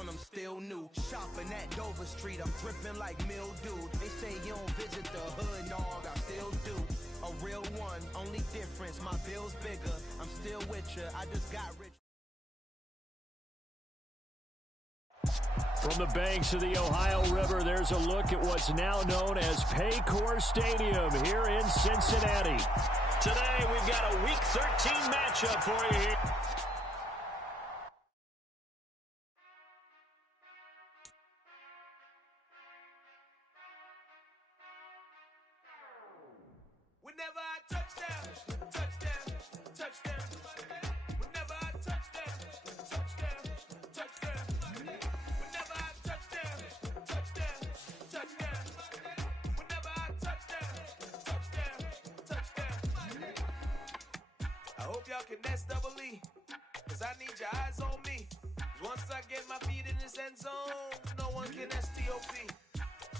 on them still new. Shopping at Dover Street, I'm dripping like mildew. They say you don't visit the hood, dog, I still do. A real one, only difference, my bill's bigger. I'm still with you, I just got rich. From the banks of the Ohio River, there's a look at what's now known as Paycor Stadium here in Cincinnati. Today, we've got a Week 13 matchup for you here. Whenever I touchdown, touchdown, touchdown. Whenever I touchdown, touchdown, touchdown. Whenever I touchdown, touchdown, touchdown. Whenever I touchdown, touchdown, touchdown. I hope y'all can nest double E, cause I need your eyes on me. Once I get my feet in this end zone, no one can STOP.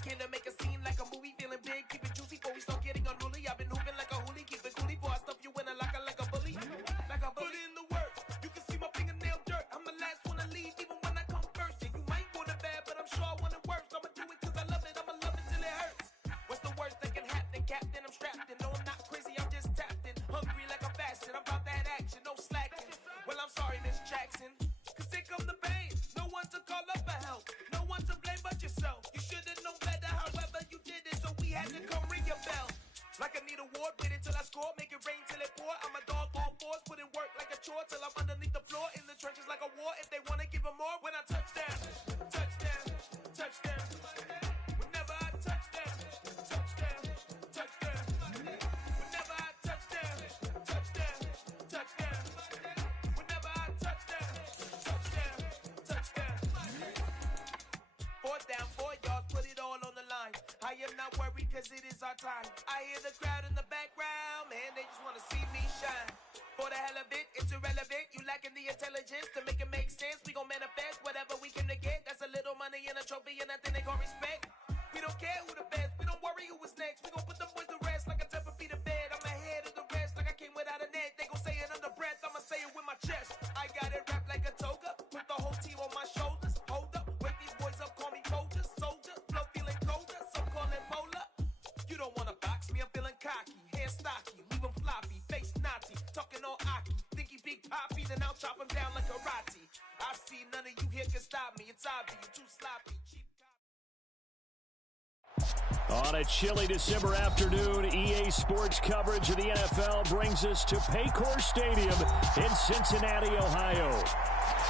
Can I make a scene like a movie, feeling big, keep it juicy before we start getting unruly. I've been hooping like a hoolie, keep it coolie before I stuff you in a locker like a bully. Like a bully. Put in the work, you can see my fingernail dirt. I'm the last one to leave, even when I come first. Yeah, you might want it bad, but I'm sure I want it worse. I'ma do it cause I love it, I'ma love it till it hurts. What's the worst that can happen, Captain? I'm strapped in, no I'm not crazy, I'm just tapped in. Hungry like I'm fasting, I'm about that action, no slacking. Well, I'm sorry, Miss Jackson, cause here come the pain. No one to call up for help, no one to blame but yourself. You should've known better, however you did it, so we had to come ring your bell. Like I need a award, wait until I score, make it rain till it pour. I'm a dog on fours, put in work like a chore till I'm underneath the floor, in the trenches like a war. If they wanna give them more, when I touchdown, touchdown, touchdown. Whenever I touchdown, touchdown, touchdown. Whenever I touchdown, touchdown, touchdown. Whenever I touchdown, touchdown, touchdown. 4th down, 4 yards, put it all on the line. I am not worried cause it is our time. I hear the crowd in the background, man, they just want to see me shine. For the hell of it, it's irrelevant. You lacking the intelligence to make it make sense. We gon' manifest whatever we can to get. That's a little money and a trophy and nothing they call respect. We don't care who the best, we don't worry who was next. We gon' put them boys to rest like a 10 feet of bed. I'm ahead of the rest like I came without a net. They gon' say it under breath, I'ma say it with my chest. I got it wrapped like a toga, put the whole team on my shoulders. Hold up, wake these boys up, call me Folger, soldier, flow feeling colder, some call it polar. You don't wanna box me, I'm feeling cocky, hair stocky, leave him floppy, face naughty, talking all aki, think he big poppy, then I'll chop him down like karate. I see none of you here can stop me, it's obvious, you too sloppy, cheap. On a chilly December afternoon, EA Sports coverage of the NFL brings us to Paycor Stadium in Cincinnati, Ohio.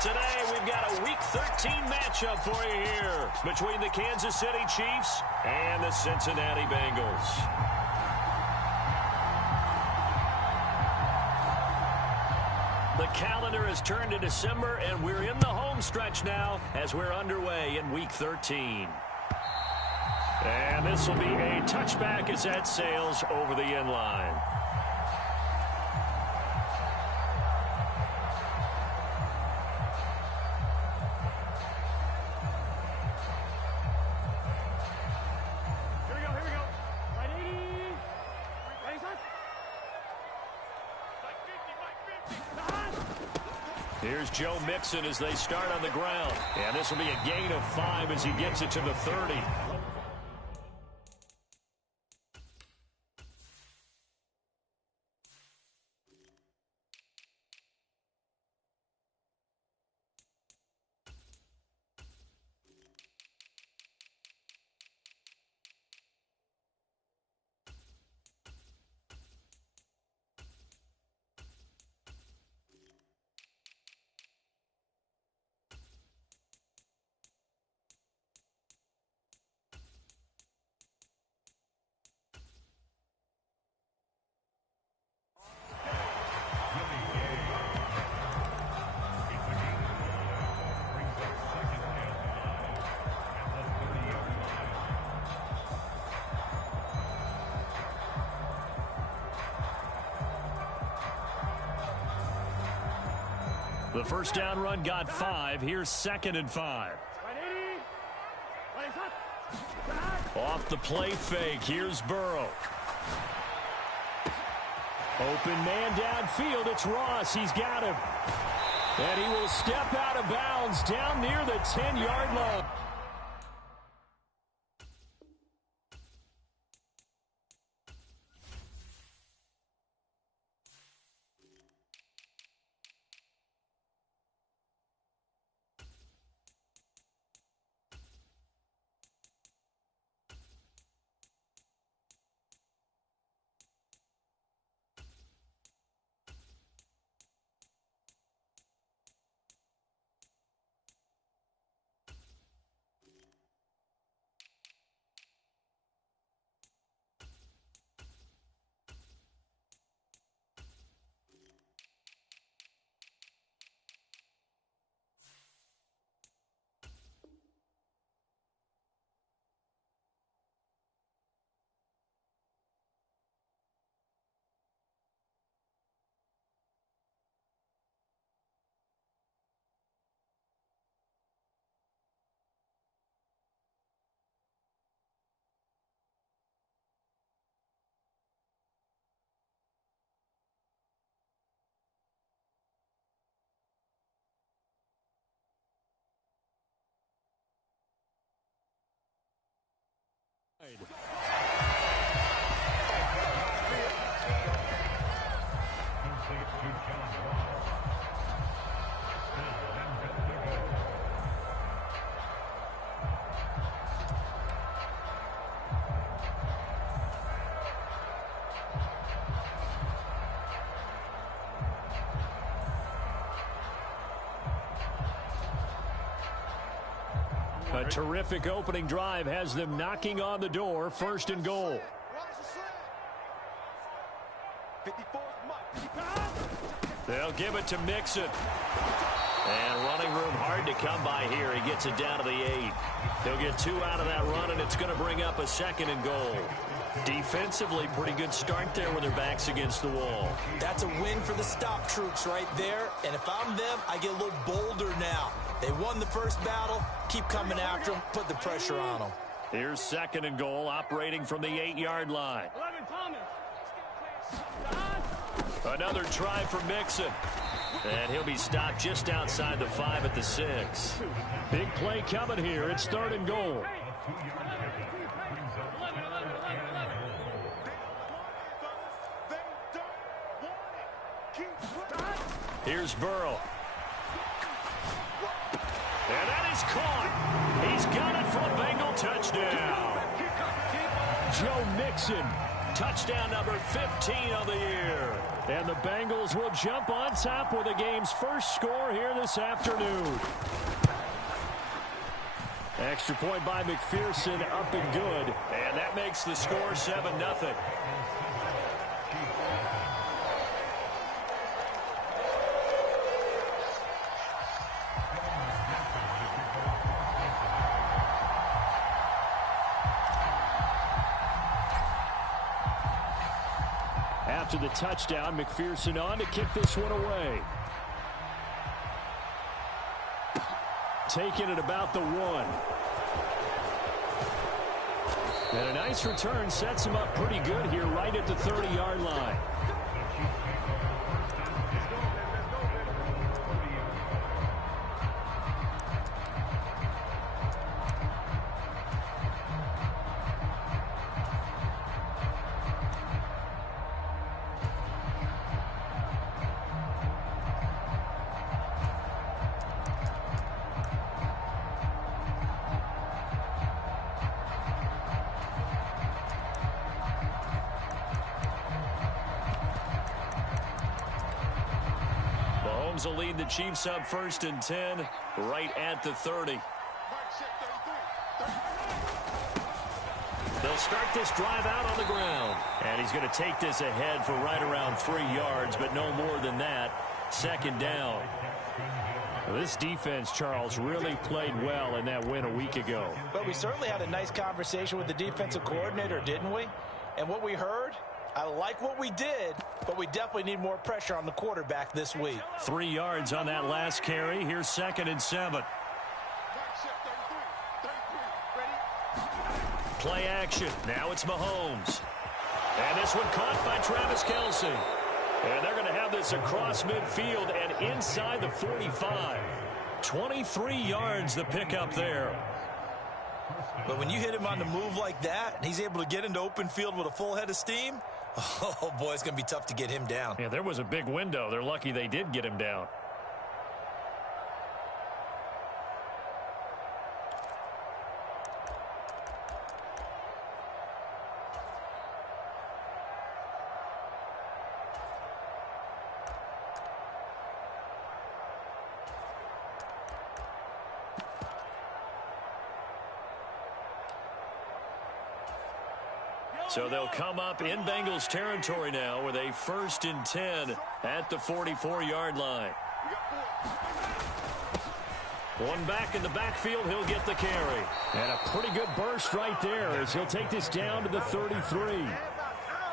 Today, we've got a Week 13 matchup for you here between the Kansas City Chiefs and the Cincinnati Bengals. The calendar has turned to December, and we're in the home stretch now as we're underway in Week 13. And this will be a touchback as that sails over the end line. Here we go. Right 80. Ready, son? Here's Joe Mixon as they start on the ground. And this will be a gain of 5 as he gets it to the 30. The first down run got 5. Here's 2nd and 5. Off the play fake. Here's Burrow. Open man downfield. It's Ross. He's got him. And he will step out of bounds down near the 10-yard line. A terrific opening drive has them knocking on the door. First and goal. They'll give it to Mixon. And running room hard to come by here. He gets it down to the 8. He'll get 2 out of that run, and it's going to bring up a second and goal. Defensively, pretty good start there with their backs against the wall. That's a win for the stop troops right there. And if I'm them, I get a little bolder now. They won the first battle. Keep coming after them. Put the pressure on them. Here's second and goal, operating from the 8-yard line. Another try for Mixon. And he'll be stopped just outside the 5 at the 6. Big play coming here. It's third and goal. Here's Burrow. And that is caught. He's got it for a Bengal touchdown. Joe Mixon, touchdown number 15 of the year. And the Bengals will jump on top with the game's first score here this afternoon. Extra point by McPherson, up and good. And that makes the score 7-0. After the touchdown, McPherson on to kick this one away. Taking it about the 1. And a nice return sets him up pretty good here right at the 30-yard line. Will lead the Chiefs up first and 10 right at the 30. They'll start this drive out on the ground. And he's going to take this ahead for right around 3 yards, but no more than that. Second down. Well, this defense, Charles, really played well in that win a week ago. But we certainly had a nice conversation with the defensive coordinator, didn't we? And what we heard, I like what we did, but we definitely need more pressure on the quarterback this week. 3 yards on that last carry. Here's second and 7. Play action. Now it's Mahomes. And this one caught by Travis Kelce. And they're going to have this across midfield and inside the 45. 23 yards the pickup there. But when you hit him on the move like that, and he's able to get into open field with a full head of steam, oh, boy, it's going to be tough to get him down. Yeah, there was a big window. They're lucky they did get him down. So they'll come up in Bengals territory now with a 1st and 10 at the 44-yard line. One back in the backfield, he'll get the carry. And a pretty good burst right there as he'll take this down to the 33.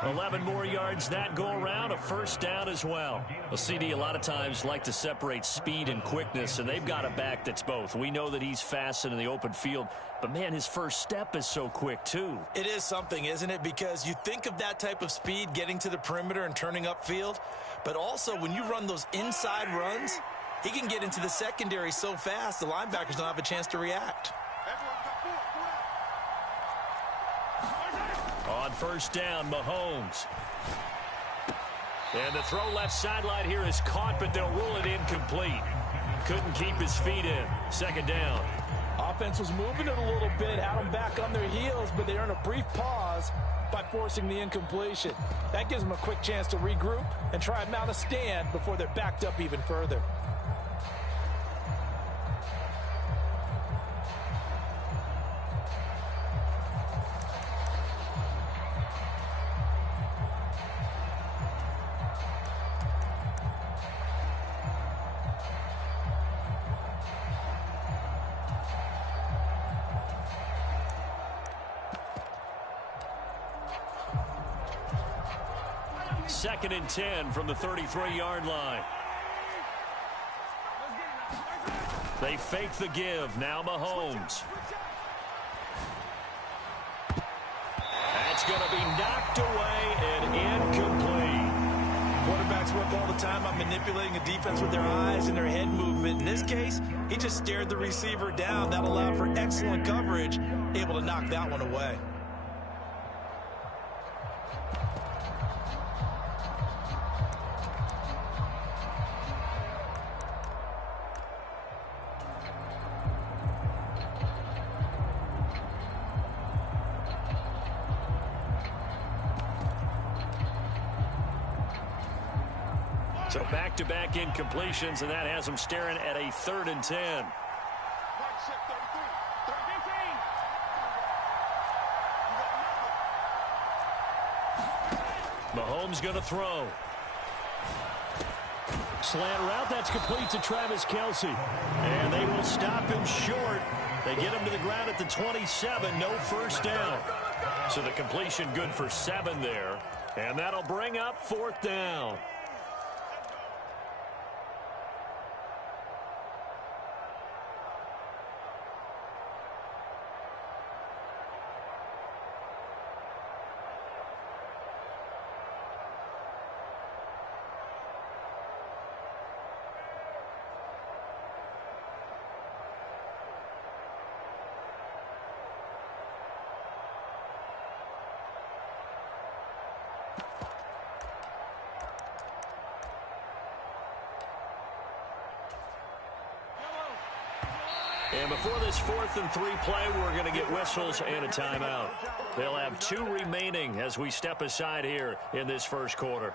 11 more yards that go around, a 1st down as well. Well, CD a lot of times like to separate speed and quickness, and they've got a back that's both. We know that he's fast in the open field, but, man, his first step is so quick, too. It is something, isn't it? Because you think of that type of speed getting to the perimeter and turning upfield, but also when you run those inside runs, he can get into the secondary so fast the linebackers don't have a chance to react. On 1st down, Mahomes. And the throw left sideline here is caught, but they'll rule it incomplete. Couldn't keep his feet in. 2nd down. Offense was moving it a little bit, had them back on their heels, but they earned a brief pause by forcing the incompletion. That gives them a quick chance to regroup and try and mount a stand before they're backed up even further. Second and 10 from the 33-yard line. They fake the give. Now Mahomes. That's going to be knocked away and incomplete. Quarterbacks work all the time on manipulating a defense with their eyes and their head movement. In this case, he just stared the receiver down. That allowed for excellent coverage, able to knock that one away. So back-to-back incompletions, and that has them staring at a 3rd and 10. Mahomes going to throw. Slant route, that's complete to Travis Kelce. And they will stop him short. They get him to the ground at the 27, no 1st down. So the completion good for 7 there. And that'll bring up 4th down. And before this 4th and 3 play, we're going to get whistles and a timeout. They'll have 2 remaining as we step aside here in this 1st quarter.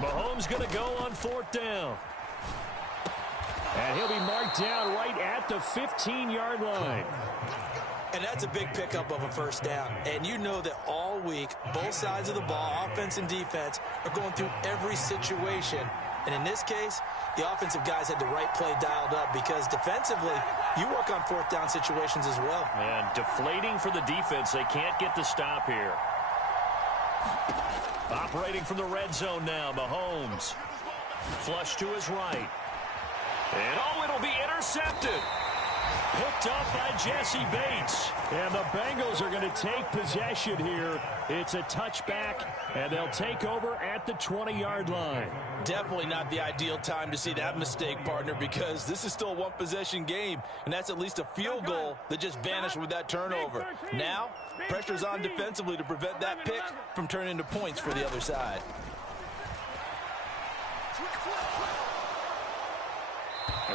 Mahomes going to go on 4th down. And he'll be marked it down right at the 15-yard line. And that's a big pickup of a first down. And you know that all week, both sides of the ball, offense and defense, are going through every situation. And in this case, the offensive guys had the right play dialed up because defensively, you work on fourth down situations as well. And deflating for the defense. They can't get the stop here. Operating from the red zone now, Mahomes. Flush to his right. And it'll be intercepted. Picked up by Jesse Bates. And the Bengals are going to take possession here. It's a touchback, and they'll take over at the 20-yard line. Definitely not the ideal time to see that mistake, partner, because this is still a one-possession game, and that's at least a field goal that just vanished with that turnover. Now, pressure's on defensively to prevent that pick from turning into points for the other side.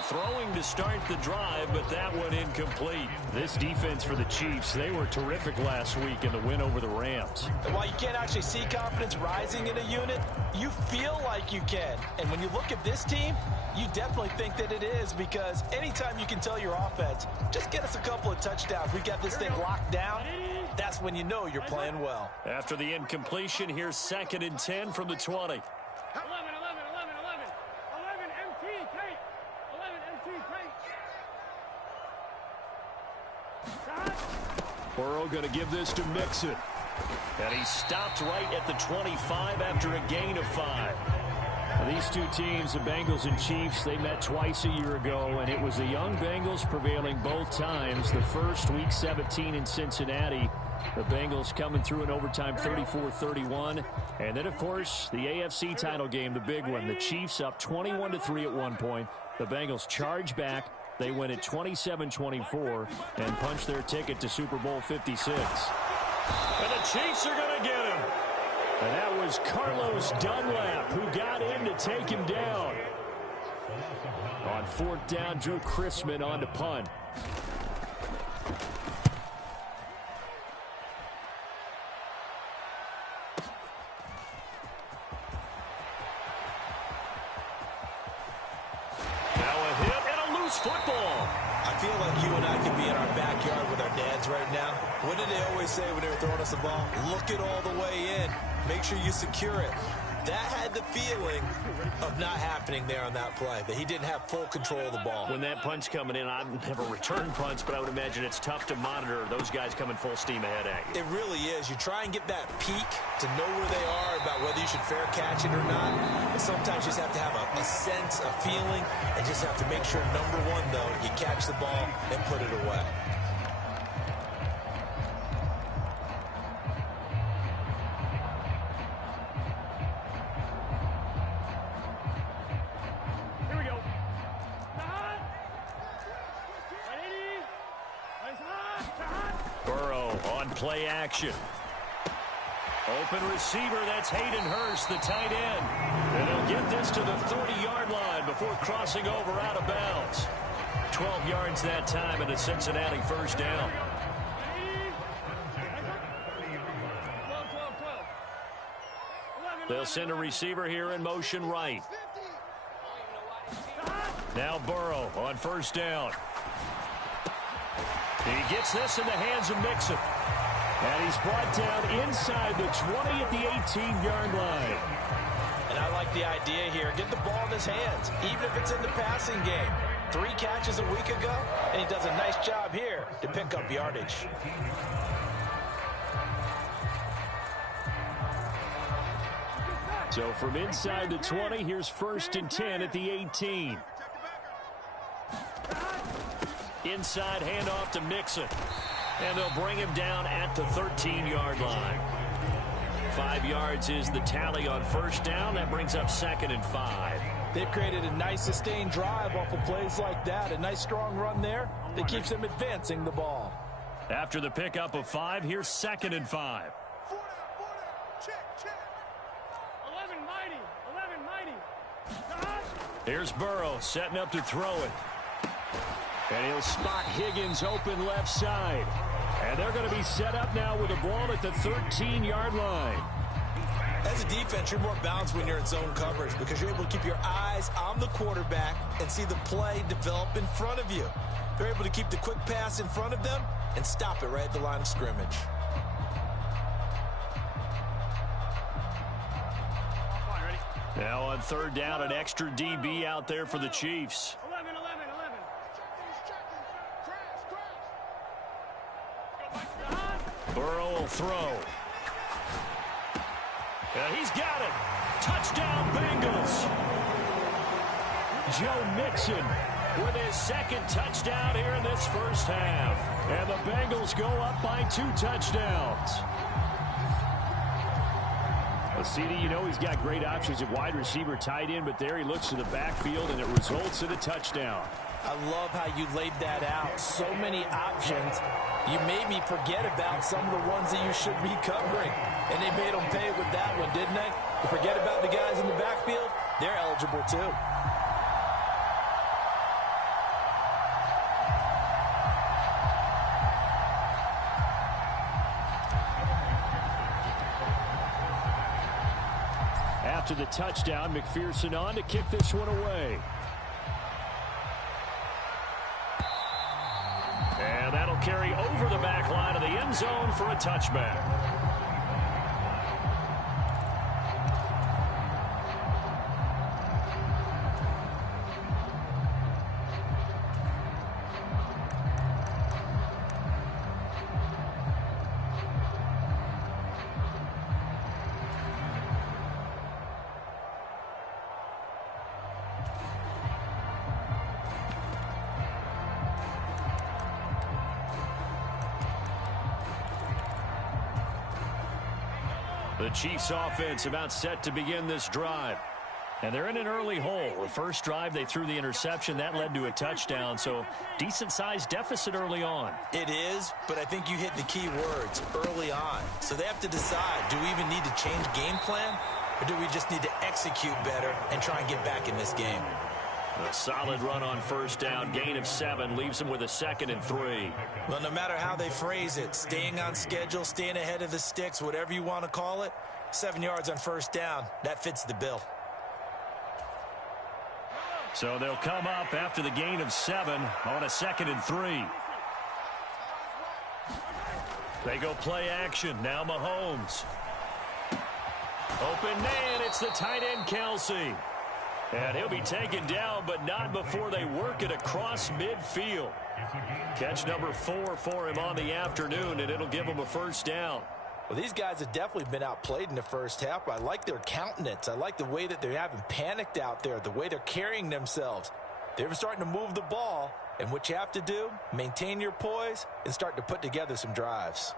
Throwing to start the drive, but that one incomplete. This defense for the Chiefs, they were terrific last week in the win over the Rams. And while you can't actually see confidence rising in a unit, you feel like you can. And when you look at this team, you definitely think that it is, because anytime you can tell your offense, just get us a couple of touchdowns, we got this thing locked down, that's when you know you're playing well. After the incompletion, here's 2nd and 10 from the 20. Burrow going to give this to Mixon. And he stopped right at the 25 after a gain of 5. Now, these two teams, the Bengals and Chiefs, they met twice a year ago, and it was the young Bengals prevailing both times. The first, Week 17 in Cincinnati, the Bengals coming through in overtime 34-31. And then, of course, the AFC title game, the big one. The Chiefs up 21-3 at one point. The Bengals charge back. They win at 27-24 and punch their ticket to Super Bowl 56. And the Chiefs are going to get him. And that was Carlos Dunlap who got in to take him down. On 4th down, Drew Chrisman on to punt. Football. I feel like you and I could be in our backyard with our dads right now. What did they always say when they were throwing us the ball? Look it all the way in. Make sure you secure it. That had the feeling of not happening there on that play, that he didn't have full control of the ball. When that punch coming in, I've never returned punts, but I would imagine it's tough to monitor those guys coming full steam ahead at you. It really is. You try and get that peek to know where they are, about whether you should fair catch it or not. But sometimes you just have to have a sense, a feeling, and just have to make sure, number one, though, you catch the ball and put it away. Play action. Open receiver, that's Hayden Hurst, the tight end. And he'll get this to the 30-yard line before crossing over out of bounds. 12 yards that time and a Cincinnati first down. They'll send a receiver here in motion right. Now Burrow on first down. He gets this in the hands of Mixon. And he's brought down inside the 20 at the 18-yard line. And I like the idea here. Get the ball in his hands, even if it's in the passing game. 3 catches a week ago, and he does a nice job here to pick up yardage. So from inside the 20, here's 1st and 10 at the 18. Inside handoff to Mixon. And they'll bring him down at the 13-yard line. 5 yards is the tally on first down. That brings up 2nd and 5. They've created a nice sustained drive off of plays like that. A nice strong run there that keeps them advancing the ball. After the pickup of 5, here's 2nd and 5. 11 mighty. Here's Burrow setting up to throw it. And he'll spot Higgins open left side. And they're going to be set up now with the ball at the 13-yard line. As a defense, you're more balanced when you're in zone coverage because you're able to keep your eyes on the quarterback and see the play develop in front of you. They're able to keep the quick pass in front of them and stop it right at the line of scrimmage. Now on third down, an extra DB out there for the Chiefs. 11. Burrow will throw. And he's got it. Touchdown, Bengals. Joe Mixon with his second touchdown here in this first half. And the Bengals go up by 2 touchdowns. Well, CD, you know he's got great options at wide receiver, tight end, but there he looks to the backfield, and it results in a touchdown. I love how you laid that out. So many options. You made me forget about some of the ones that you should be covering. And they made them pay with that one, didn't they? You forget about the guys in the backfield, they're eligible too. After the touchdown, McPherson on to kick this one away. And that'll carry over the back line of the end zone for a touchback. The Chiefs offense about set to begin this drive. And they're in an early hole. The first drive, they threw the interception. That led to a touchdown. So decent-sized deficit early on. It is, but I think you hit the key words, early on. So they have to decide, do we even need to change game plan? Or do we just need to execute better and try and get back in this game? A solid run on first down. Gain of 7 leaves them with a 2nd and 3. Well, no matter how they phrase it, staying on schedule, staying ahead of the sticks, whatever you want to call it, 7 yards on first down, that fits the bill. So they'll come up after the gain of 7 on a 2nd and 3. They go play action. Now Mahomes. Open man, it's the tight end Kelsey. And he'll be taken down, but not before they work it across midfield. Catch number 4 for him on the afternoon, and it'll give him a first down. Well, these guys have definitely been outplayed in the first half, but I like their countenance. I like the way that they haven't panicked out there, the way they're carrying themselves. They're starting to move the ball, and what you have to do, maintain your poise and start to put together some drives.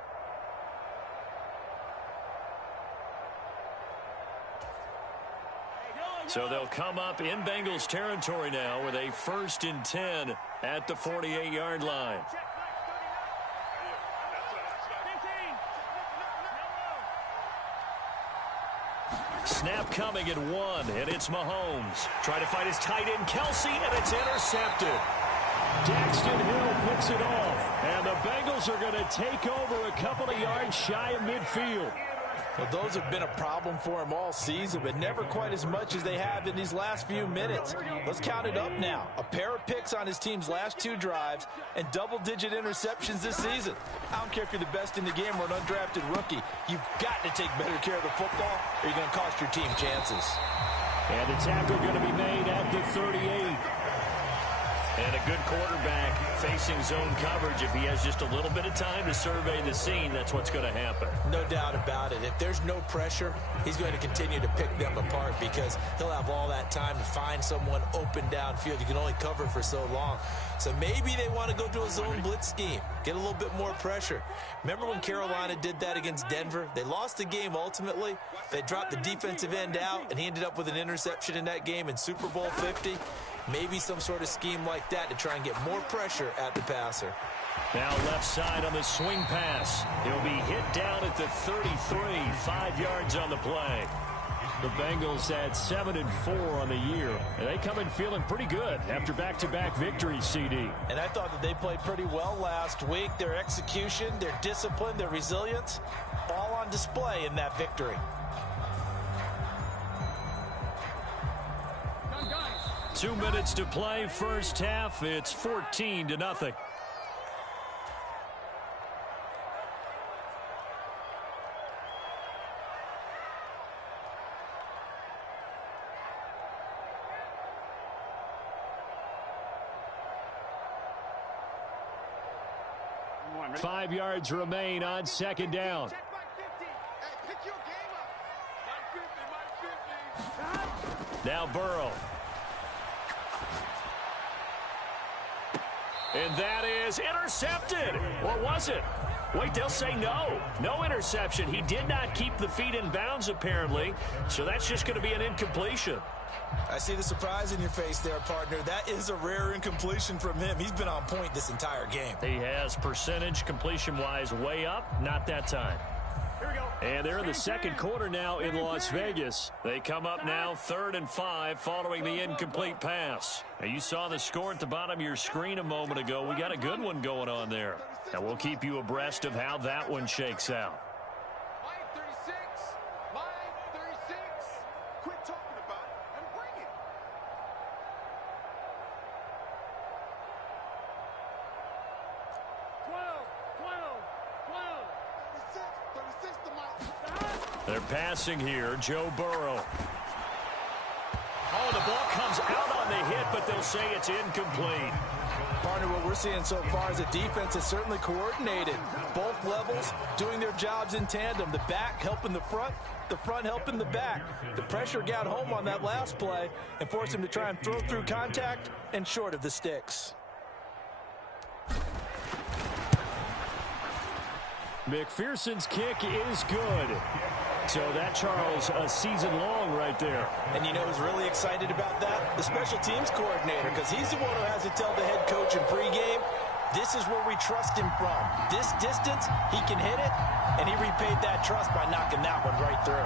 So they'll come up in Bengals territory now with a 1st and 10 at the 48-yard line. Snap coming at 1, and it's Mahomes. Trying to find his tight end, Kelsey, and it's intercepted. Daxton Hill picks it off, and the Bengals are going to take over a couple of yards shy of midfield. Well, those have been a problem for him all season, but never quite as much as they have in these last few minutes. Let's count it up now. A pair of picks on his team's last 2 drives and double-digit interceptions this season. I don't care if you're the best in the game or an undrafted rookie. You've got to take better care of the football or you're going to cost your team chances. And the tackle going to be made at the 38. And a good quarterback facing zone coverage. If he has just a little bit of time to survey the scene, that's what's going to happen. No doubt about it. If there's no pressure, he's going to continue to pick them apart because he'll have all that time to find someone open downfield. You can only cover for so long. So maybe they want to go to a zone blitz scheme, get a little bit more pressure. Remember when Carolina did that against Denver? They lost the game ultimately. They dropped the defensive end out, and he ended up with an interception in that game in Super Bowl 50. Maybe some sort of scheme like that to try and get more pressure at the passer. Now left side on the swing pass. He'll be hit down at the 33, 5 yards on the play. The Bengals had 7-4 on the year, and they come in feeling pretty good after back-to-back victories, CD. And I thought that they played pretty well last week. Their execution, their discipline, their resilience, all on display in that victory. 2 minutes to play first half. It's 14-0. on, 5 yards remain on second down. Check back 50. Hey, pick your game up. Mike 50, Now Burrow. And that is intercepted. Or was it? Wait, they'll say no. No interception. He did not keep the feet in bounds, apparently. So that's just going to be an incompletion. I see the surprise in your face there, partner. That is a rare incompletion from him. He's been on point this entire game. He has percentage completion-wise way up. Not that time. Here we go. And they're in the second quarter now in Las Vegas. They come up now 3rd and 5 following the incomplete pass. Now you saw the score at the bottom of your screen a moment ago. We got a good one going on there. Now we'll keep you abreast of how that one shakes out. Mike 36. Mike 36. Quit talking about it and bring it. They're passing here. Joe Burrow. Oh, the ball comes out on the hit, but they'll say it's incomplete. Partner, what we're seeing so far is a defense that's certainly coordinated. Both levels doing their jobs in tandem. The back helping the front helping the back. The pressure got home on that last play and forced him to try and throw through contact and short of the sticks. McPherson's kick is good. So that, Charles, a season long right there. And you know who's really excited about that? The special teams coordinator, because he's the one who has to tell the head coach in pregame, this is where we trust him from. This distance, he can hit it, and he repaid that trust by knocking that one right through.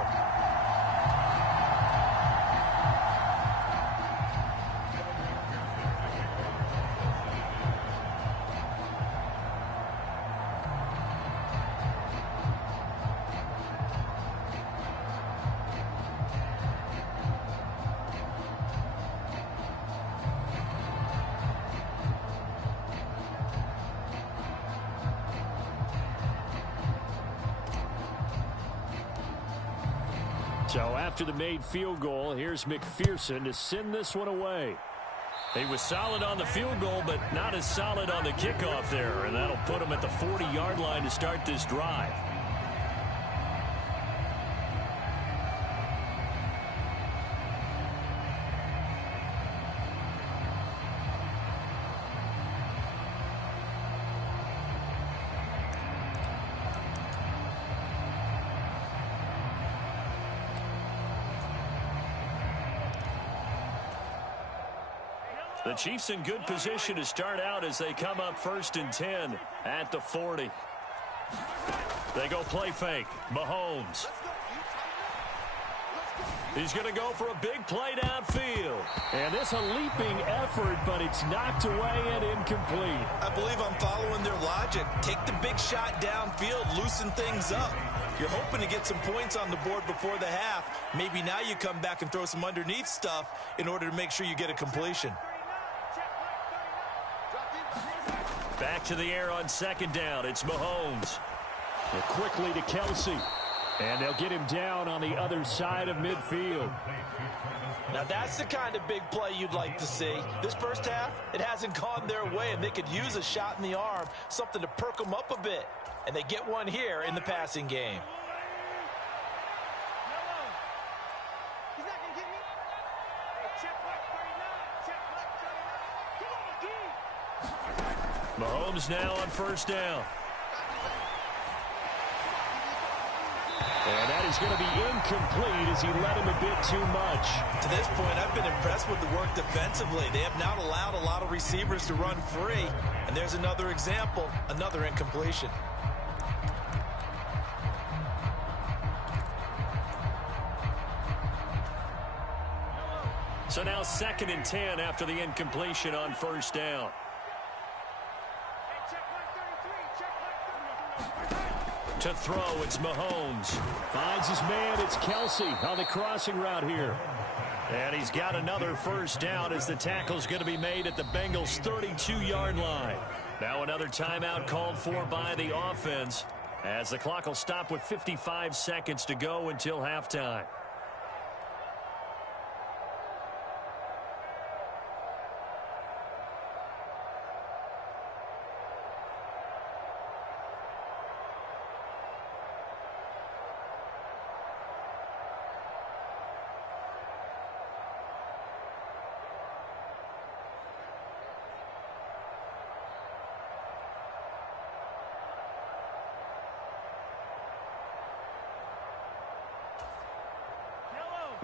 So after the made field goal, here's McPherson to send this one away. He was solid on the field goal, but not as solid on the kickoff there, and that'll put him at the 40-yard line to start this drive. The Chiefs in good position to start out as they come up 1st and 10 at the 40. They go play fake. Mahomes. He's going to go for a big play downfield. And this a leaping effort, but it's knocked away and incomplete. I believe I'm following their logic. Take the big shot downfield, loosen things up. You're hoping to get some points on the board before the half. Maybe now you come back and throw some underneath stuff in order to make sure you get a completion. Back to the air on 2nd down. It's Mahomes. And quickly to Kelsey. And they'll get him down on the other side of midfield. Now that's the kind of big play you'd like to see. This first half, it hasn't gone their way, and they could use a shot in the arm, something to perk them up a bit. And they get one here in the passing game. Mahomes now on 1st down. And that is going to be incomplete as he led him a bit too much. To this point, I've been impressed with the work defensively. They have not allowed a lot of receivers to run free. And there's another example, another incompletion. So now 2nd and 10 after the incompletion on 1st down. To throw, it's Mahomes. Finds his man, it's Kelsey on the crossing route here. And he's got another first down as the tackle's going to be made at the Bengals' 32-yard line. Now another timeout called for by the offense as the clock will stop with 55 seconds to go until halftime.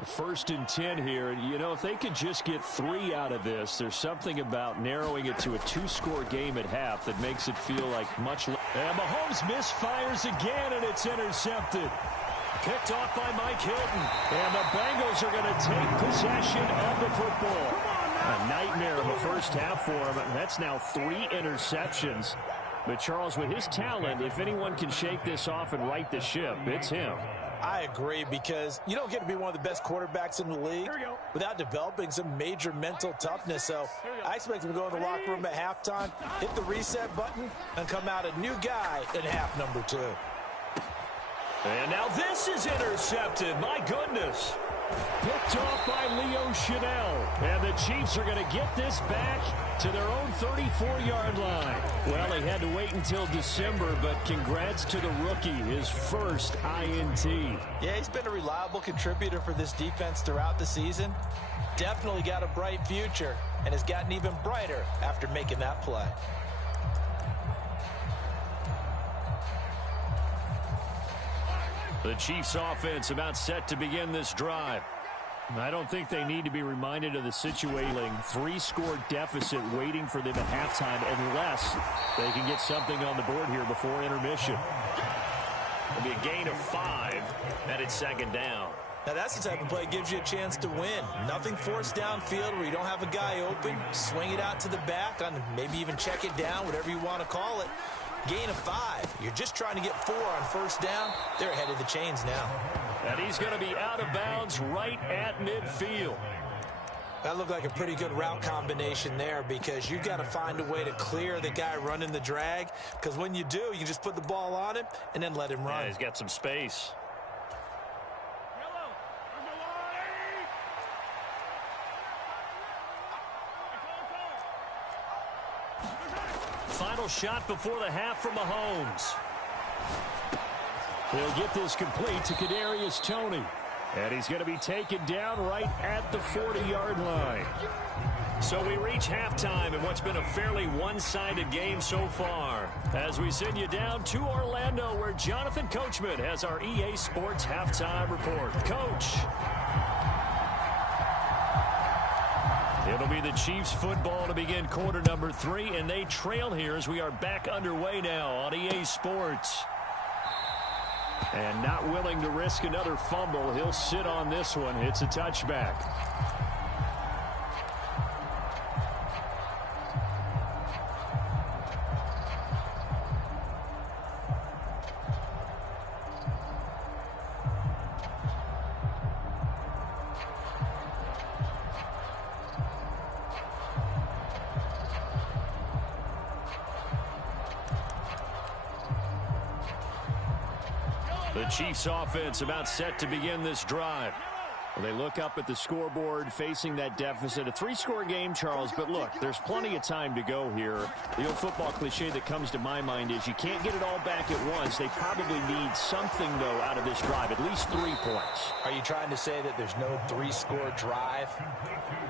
First and 10 here. You know, if they could just get 3 out of this, there's something about narrowing it to a 2-score game at half that makes it feel like much less. And Mahomes misfires again, and it's intercepted. Picked off by Mike Hilton. And the Bengals are going to take possession of the football. A nightmare of a first half for him. That's now 3 interceptions. But Charles, with his talent, if anyone can shake this off and right the ship, it's him. I agree, because you don't get to be one of the best quarterbacks in the league without developing some major mental toughness. So I expect him to go in the locker room at halftime, hit the reset button, and come out a new guy in half number 2. And now this is intercepted. My goodness. Picked off by Leo Chanel. And the Chiefs are going to get this back to their own 34-yard line. Well, he had to wait until December, but congrats to the rookie, his first INT. Yeah, he's been a reliable contributor for this defense throughout the season. Definitely got a bright future, and has gotten even brighter after making that play. The Chiefs offense about set to begin this drive. I don't think they need to be reminded of the situation. 3-score deficit waiting for them at halftime unless they can get something on the board here before intermission. It'll be a gain of 5, and it's second down. Now that's the type of play that gives you a chance to win. Nothing forced downfield where you don't have a guy open. Swing it out to the back, on maybe even check it down, whatever you want to call it. Gain of 5. You're just trying to get 4 on first down. They're ahead of the chains now. And he's going to be out of bounds right at midfield. That looked like a pretty good route combination there, because you've got to find a way to clear the guy running the drag, because when you do, you just put the ball on him and then let him run. Yeah, he's got some space. Final shot before the half from Mahomes. He'll get this complete to Kadarius Toney. And he's going to be taken down right at the 40-yard line. So we reach halftime in what's been a fairly one-sided game so far, as we send you down to Orlando, where Jonathan Coachman has our EA Sports halftime report. Coach. It'll be the Chiefs football to begin quarter number 3, and they trail here as we are back underway now on EA Sports. And not willing to risk another fumble, he'll sit on this one. It's a touchback. The Chiefs offense about set to begin this drive. Well, they look up at the scoreboard facing that deficit. A 3-score game, Charles, but look, there's plenty of time to go here. The old football cliche that comes to my mind is you can't get it all back at once. They probably need something, though, out of this drive, at least 3 points. Are you trying to say that there's no 3-score drive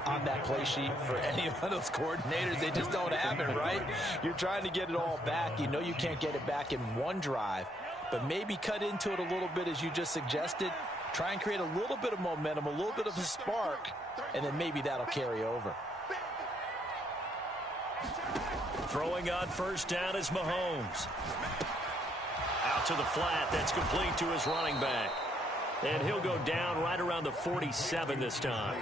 on that play sheet for any of those coordinators? They just don't have it, right? You're trying to get it all back. You know you can't get it back in one drive, but maybe cut into it a little bit, as you just suggested. Try and create a little bit of momentum, a little bit of a spark, and then maybe that'll carry over. Throwing on first down is Mahomes. Out to the flat. That's complete to his running back. And he'll go down right around the 47 this time.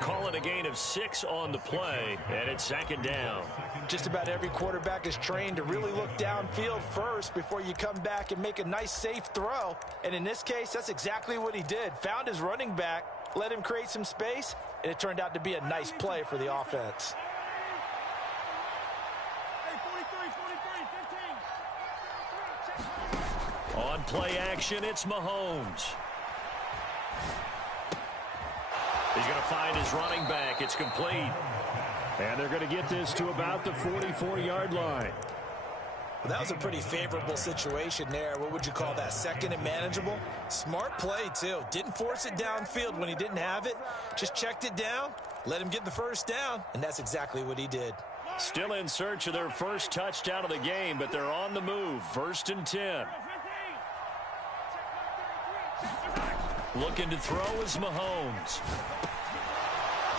Call it a gain of 6 on the play, and it's second down. Just about every quarterback is trained to really look downfield first before you come back and make a nice, safe throw. And in this case, that's exactly what he did. Found his running back, let him create some space, and it turned out to be a nice play for the offense. On play action, it's Mahomes. He's going to find his running back. It's complete. And they're going to get this to about the 44-yard line. Well, that was a pretty favorable situation there. What would you call that? Second and manageable? Smart play, too. Didn't force it downfield when he didn't have it. Just checked it down, let him get the first down, and that's exactly what he did. Still in search of their first touchdown of the game, but they're on the move. 1st and 10. Looking to throw is Mahomes.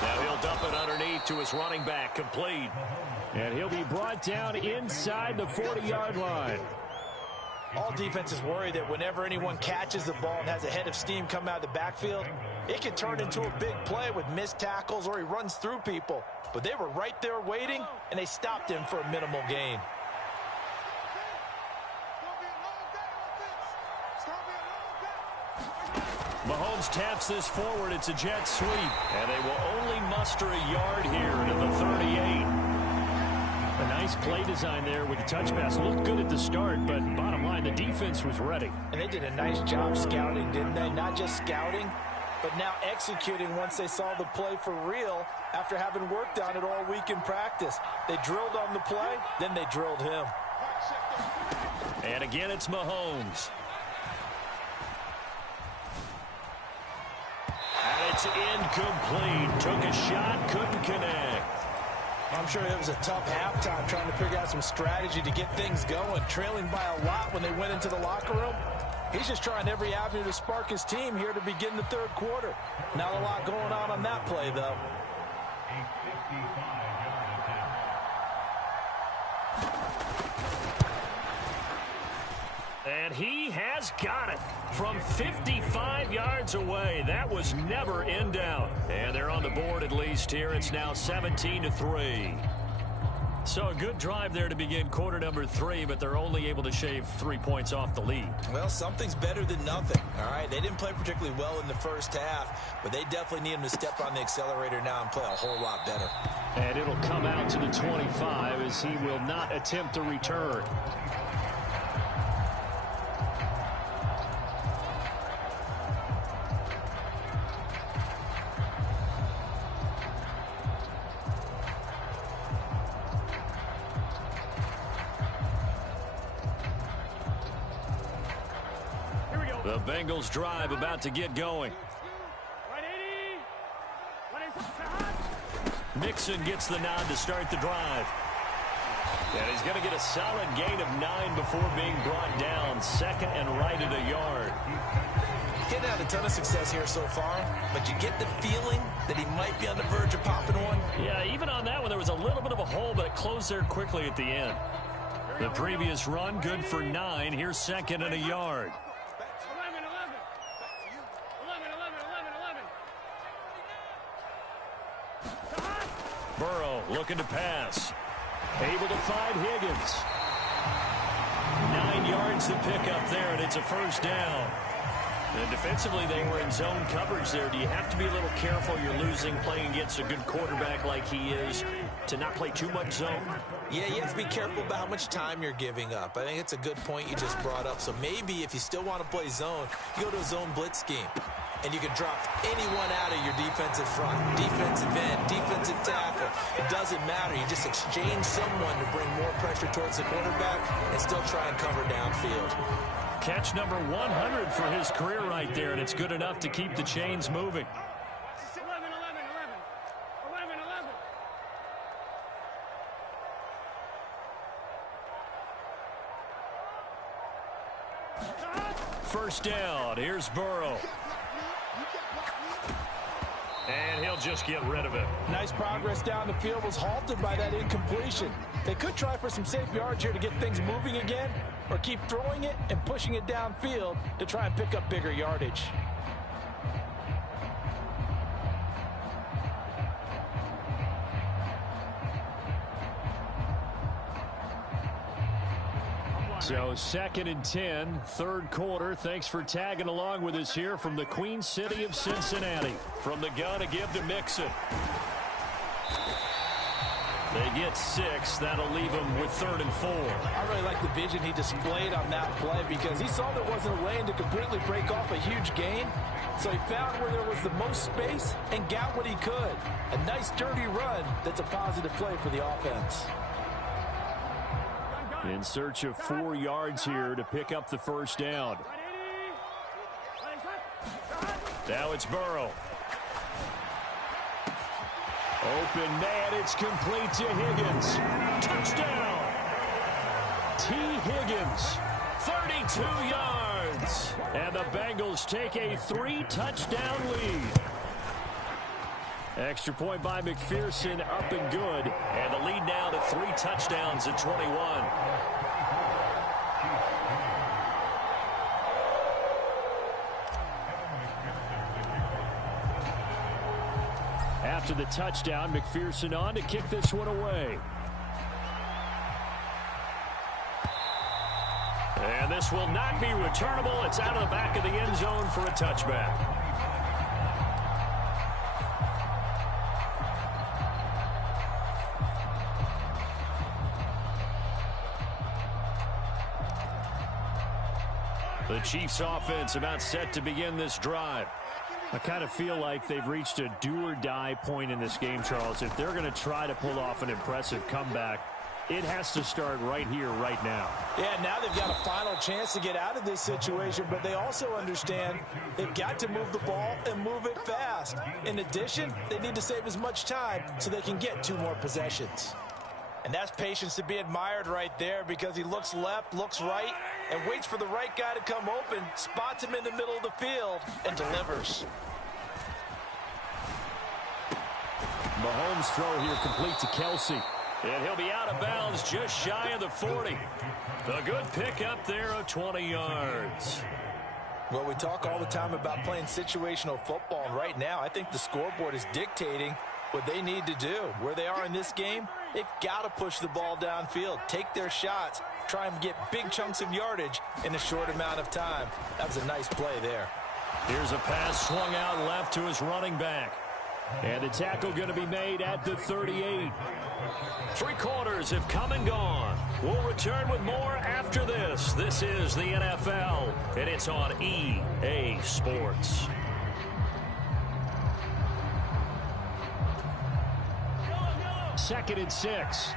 Now he'll dump it underneath to his running back, complete. And he'll be brought down inside the 40-yard line. All defenses worry that whenever anyone catches the ball and has a head of steam come out of the backfield, it can turn into a big play with missed tackles or he runs through people. But they were right there waiting, and they stopped him for a minimal gain. Mahomes taps this forward. It's a jet sweep. And they will only muster a yard here to the 38. A nice play design there with the touch pass. Looked good at the start, but bottom line, the defense was ready. And they did a nice job scouting, didn't they? Not just scouting, but now executing once they saw the play for real after having worked on it all week in practice. They drilled on the play, then they drilled him. And again, it's Mahomes. And it's incomplete. Took a shot, couldn't connect. I'm sure it was a tough halftime trying to figure out some strategy to get things going. Trailing by a lot when they went into the locker room. He's just trying every avenue to spark his team here to begin the third quarter. Not a lot going on that play, though. And he has got it from 55 yards away. That was never in doubt. And they're on the board at least here. It's now 17-3. So a good drive there to begin quarter number 3, but they're only able to shave 3 points off the lead. Well, something's better than nothing, all right? They didn't play particularly well in the first half, but they definitely need them to step on the accelerator now and play a whole lot better. And it'll come out to the 25 as he will not attempt to return. The Bengals drive about to get going. Mixon gets the nod to start the drive. And he's going to get a solid gain of 9 before being brought down. Second and right at a yard. Getting out a ton of success here so far, but you get the feeling that he might be on the verge of popping one. Yeah, even on that one, there was a little bit of a hole, but it closed there quickly at the end. The previous run, good for 9. Here's second and a yard. Burrow looking to pass. Able to find Higgins. 9 yards to pick up there, and it's a first down. And defensively, they were in zone coverage there. Do you have to be a little careful? You're losing playing against a good quarterback like he is to not play too much zone? Yeah, you have to be careful about how much time you're giving up. I think it's a good point you just brought up. So maybe if you still want to play zone, you go to a zone blitz scheme. And you can drop anyone out of your defensive front, defensive end, defensive tackle. It doesn't matter. You just exchange someone to bring more pressure towards the quarterback and still try and cover downfield. Catch number 100 for his career right there, and it's good enough to keep the chains moving. 1st down. Here's Burrow. And he'll just get rid of it. Nice progress down the field, was halted by that incompletion. They could try for some safe yards here to get things moving again, or keep throwing it and pushing it downfield to try and pick up bigger yardage. So 2nd and 10, third quarter. Thanks for tagging along with us here from the Queen City of Cincinnati. From the gun to give to Mixon. They get 6. That'll leave them with 3rd and 4. I really like the vision he displayed on that play because he saw there wasn't a lane to completely break off a huge gain. So he found where there was the most space and got what he could. A nice dirty run that's a positive play for the offense. In search of 4 yards here to pick up the first down. Now it's Burrow. Open man, it's complete to Higgins. Touchdown! T. Higgins, 32 yards. And the Bengals take a 3-touchdown lead. Extra point by McPherson, up and good. And the lead now to 3 touchdowns at 21. After the touchdown, McPherson on to kick this one away. And this will not be returnable. It's out of the back of the end zone for a touchback. The Chiefs offense about set to begin this drive. I kind of feel like they've reached a do-or-die point in this game, Charles. If they're going to try to pull off an impressive comeback, it has to start right here, right now. Yeah, now they've got a final chance to get out of this situation, but they also understand they've got to move the ball and move it fast. In addition, they need to save as much time so they can get 2 more possessions. And that's patience to be admired right there because he looks left, looks right, and waits for the right guy to come open, spots him in the middle of the field, and delivers. Mahomes' throw here complete to Kelsey. And he'll be out of bounds just shy of the 40. A good pickup there of 20 yards. Well, we talk all the time about playing situational football, and right now I think the scoreboard is dictating what they need to do. Where they are in this game, they've got to push the ball downfield, take their shots, try and get big chunks of yardage in a short amount of time. That was a nice play there. Here's a pass swung out left to his running back. And the tackle going to be made at the 38. 3 quarters have come and gone. We'll return with more after this. This is the NFL, and it's on EA Sports. Second and 6.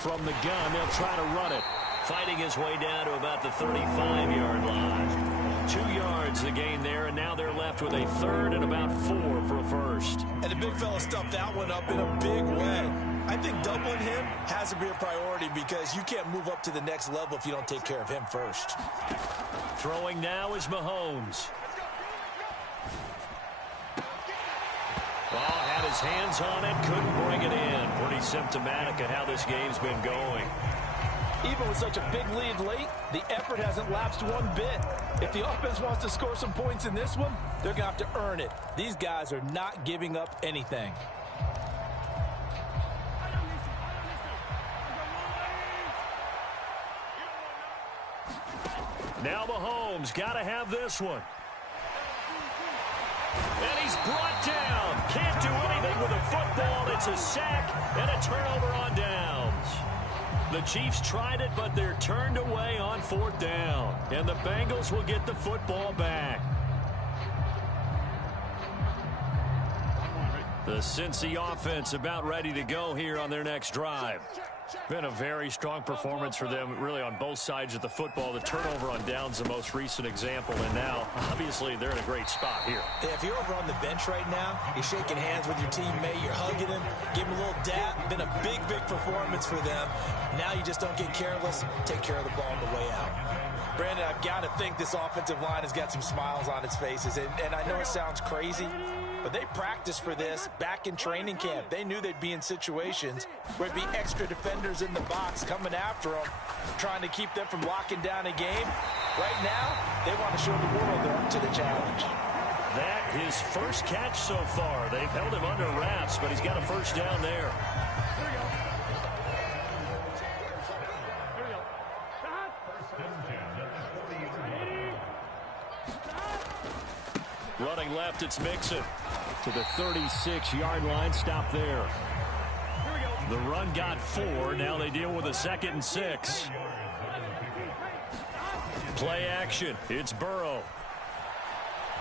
From the gun, they'll try to run it. Fighting his way down to about the 35-yard line. 2 yards the gain there, and now they're left with a 3rd and about 4 for a first. And the big fella stuffed that one up in a big way. I think doubling him has to be a priority because you can't move up to the next level if you don't take care of him first. Throwing now is Mahomes. Ball had his hands on it, couldn't bring it in. Pretty symptomatic of how this game's been going. Even with such a big lead late, the effort hasn't lapsed one bit. If the offense wants to score some points in this one, they're going to have to earn it. These guys are not giving up anything. Now Mahomes got to have this one. And he's brought down. Can't do anything with a football. It's a sack and a turnover on downs. The Chiefs tried it, but they're turned away on 4th down. And the Bengals will get the football back. The Cincy offense about ready to go here on their next drive. Been a very strong performance for them, really, on both sides of the football. The turnover on downs, the most recent example, and now, obviously, they're in a great spot here. Yeah, if you're over on the bench right now, you're shaking hands with your teammate, you're hugging him, give him a little dap. Been a big, big performance for them. Now you just don't get careless, take care of the ball on the way out. Brandon, I've got to think this offensive line has got some smiles on its faces, and I know it sounds crazy, but they practiced for this back in training camp. They knew they'd be in situations where there'd be extra defenders in the box coming after them, trying to keep them from locking down a game. Right now, they want to show the world they're up to the challenge. That his first catch so far. They've held him under wraps, but he's got a first down there. going left. It's Mixon to the 36-yard line. Stop there. The run got 4. Now they deal with a 2nd and 6. Play action. It's Burrow.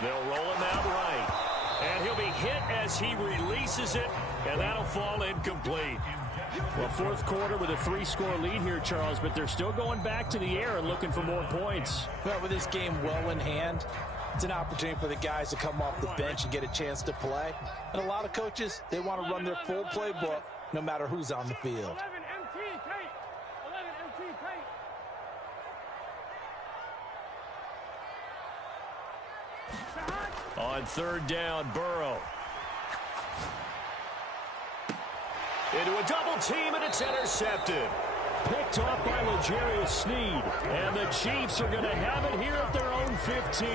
They'll roll him out right. And he'll be hit as he releases it, and that'll fall incomplete. Well, fourth quarter with a 3-score lead here, Charles, but they're still going back to the air and looking for more points. Well, with this game well in hand, it's an opportunity for the guys to come off the bench and get a chance to play. And a lot of coaches, they want to run their full playbook no matter who's on the field. On 3rd down, Burrow. Into a double team, and it's intercepted. Picked off by L'Jarius Sneed. And the Chiefs are going to have it here at their own 15.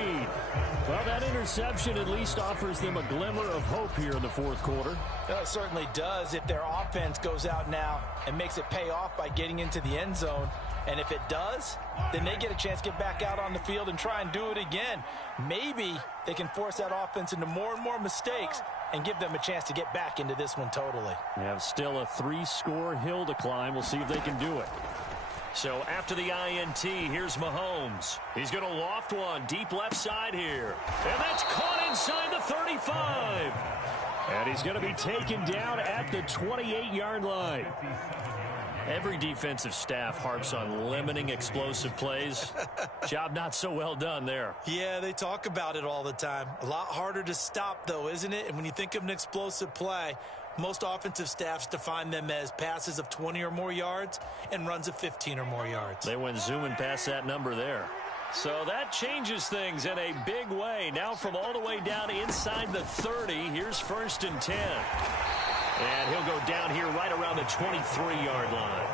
Well, that interception at least offers them a glimmer of hope here in the fourth quarter. It certainly does if their offense goes out now and makes it pay off by getting into the end zone. And if it does, then they get a chance to get back out on the field and try and do it again. Maybe they can force that offense into more and more mistakes and give them a chance to get back into this one totally. They have still a 3-score hill to climb. We'll see if they can do it. So after the INT, here's Mahomes. He's going to loft one deep left side here. And that's caught inside the 35. And he's going to be taken down at the 28-yard line. Every defensive staff harps on limiting explosive plays. Job not so well done there. Yeah, they talk about it all the time. A lot harder to stop, though, isn't it? And when you think of an explosive play, most offensive staffs define them as passes of 20 or more yards and runs of 15 or more yards. They went zooming past that number there. So that changes things in a big way. Now from all the way down inside the 30, here's 1st and 10. And he'll go down here right around the 23-yard line.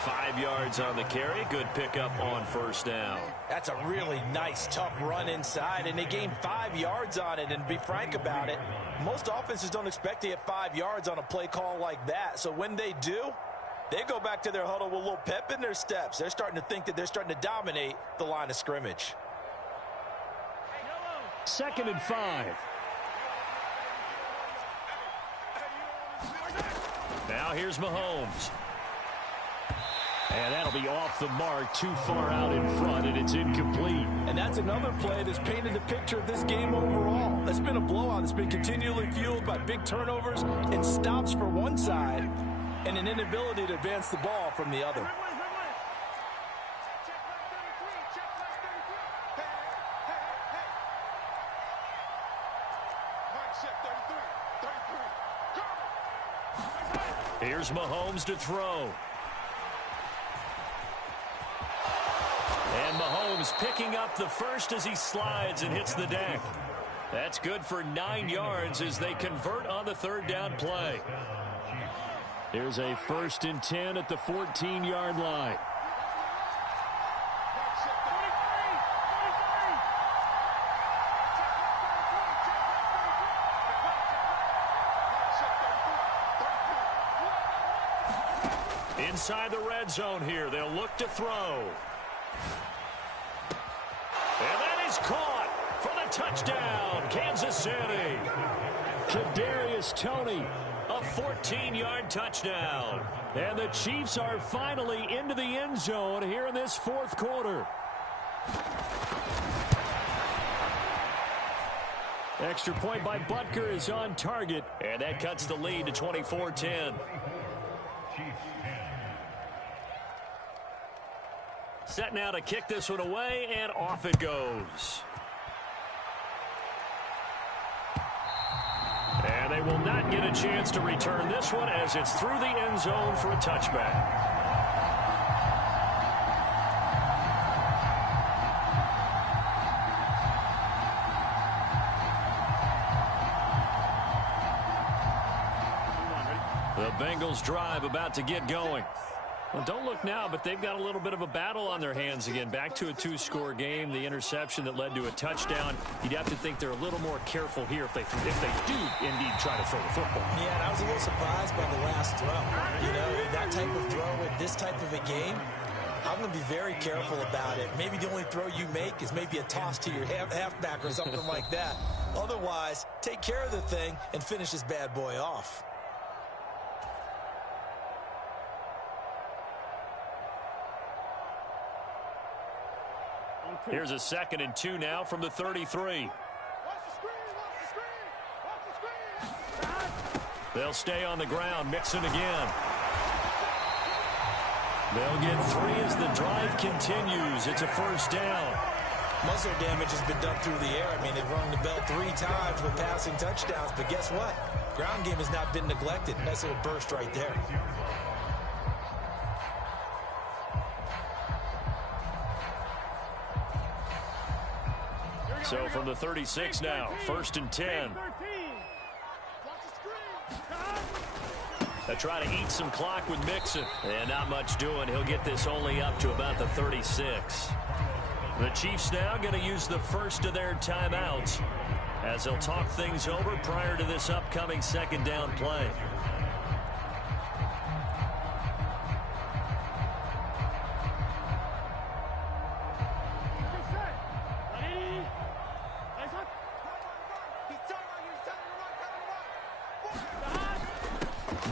5 yards on the carry. Good pickup on 1st down. That's a really nice, tough run inside, and they gained 5 yards on it. And to be frank about it, most offenses don't expect to get 5 yards on a play call like that. So when they do, they go back to their huddle with a little pep in their steps. They're starting to think that they're starting to dominate the line of scrimmage. 2nd and 5. Now here's Mahomes. And that'll be off the mark, too far out in front, and it's incomplete. And that's another play that's painted the picture of this game overall. It's been a blowout. It's been continually fueled by big turnovers and stops for one side and an inability to advance the ball from the other. Here's Mahomes to throw. And Mahomes picking up the first as he slides and hits the deck. That's good for 9 yards as they convert on the 3rd down play. Here's a 1st and 10 at the 14-yard line. Inside the red zone here, they'll look to throw. And that is caught for the touchdown, Kansas City. Kadarius Toney, a 14-yard touchdown. And the Chiefs are finally into the end zone here in this fourth quarter. Extra point by Butker is on target, and that cuts the lead to 24-10. Set now to kick this one away, and off it goes. And they will not get a chance to return this one as it's through the end zone for a touchback. The Bengals drive about to get going. Well, don't look now, but they've got a little bit of a battle on their hands again. Back to a 2-score game. The interception that led to a touchdown. You'd have to think they're a little more careful here if they do indeed try to throw the football. Yeah, and I was a little surprised by the last throw. You know, that type of throw in this type of a game, I'm going to be very careful about it. Maybe the only throw you make is maybe a toss to your halfback or something like that. Otherwise, take care of the thing and finish this bad boy off. Here's a 2nd and 2 now from the 33. They'll stay on the ground, Mixon again. They'll get 3 as the drive continues. It's a first down. Muscle damage has been done through the air. I mean, they've rung the bell 3 times with passing touchdowns, but guess what? Ground game has not been neglected. Nice little burst right there. So from the 36 now, 1st and 10. They try to eat some clock with Mixon. And not much doing. He'll get this only up to about the 36. The Chiefs now going to use the first of their timeouts as they'll talk things over prior to this upcoming 2nd down play.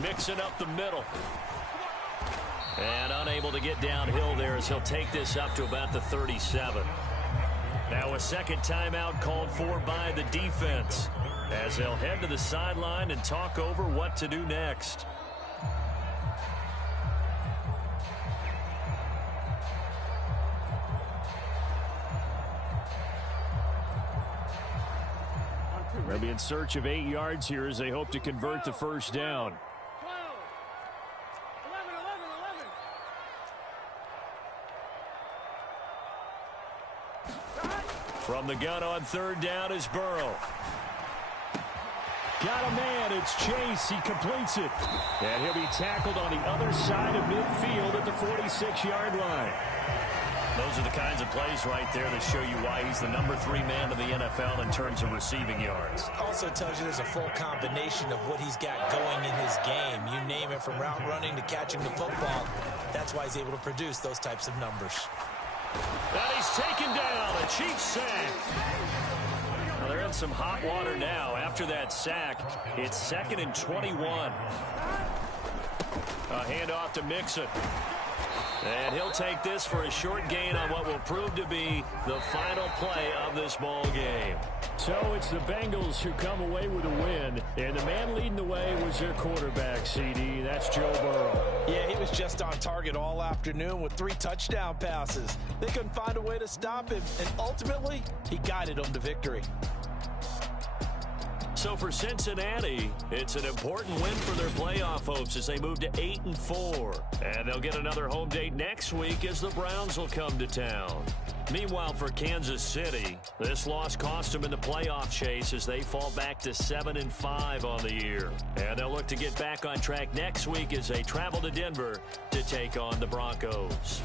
Mixon up the middle. And unable to get downhill there as he'll take this up to about the 37. Now a 2nd timeout called for by the defense as they'll head to the sideline and talk over what to do next. They'll be in search of 8 yards here as they hope to convert the first down. From the gun on 3rd down is Burrow. Got a man. It's Chase. He completes it. And he'll be tackled on the other side of midfield at the 46-yard line. Those are the kinds of plays right there that show you why he's the number 3 man in the NFL in terms of receiving yards. Also tells you there's a full combination of what he's got going in his game. You name it, from route running to catching the football. That's why he's able to produce those types of numbers. And he's taken down. A Chiefs sack. Well, they're in some hot water now. After that sack, it's 2nd and 21. A handoff to Mixon. And he'll take this for a short gain on what will prove to be the final play of this ball game. So it's the Bengals who come away with a win, and the man leading the way was their quarterback, CD. That's Joe Burrow. Yeah, he was just on target all afternoon with 3 touchdown passes. They couldn't find a way to stop him, and ultimately, he guided them to victory. So for Cincinnati, it's an important win for their playoff hopes as they move to 8-4. And they'll get another home date next week as the Browns will come to town. Meanwhile, for Kansas City, this loss cost them in the playoff chase as they fall back to 7-5 on the year. And they'll look to get back on track next week as they travel to Denver to take on the Broncos.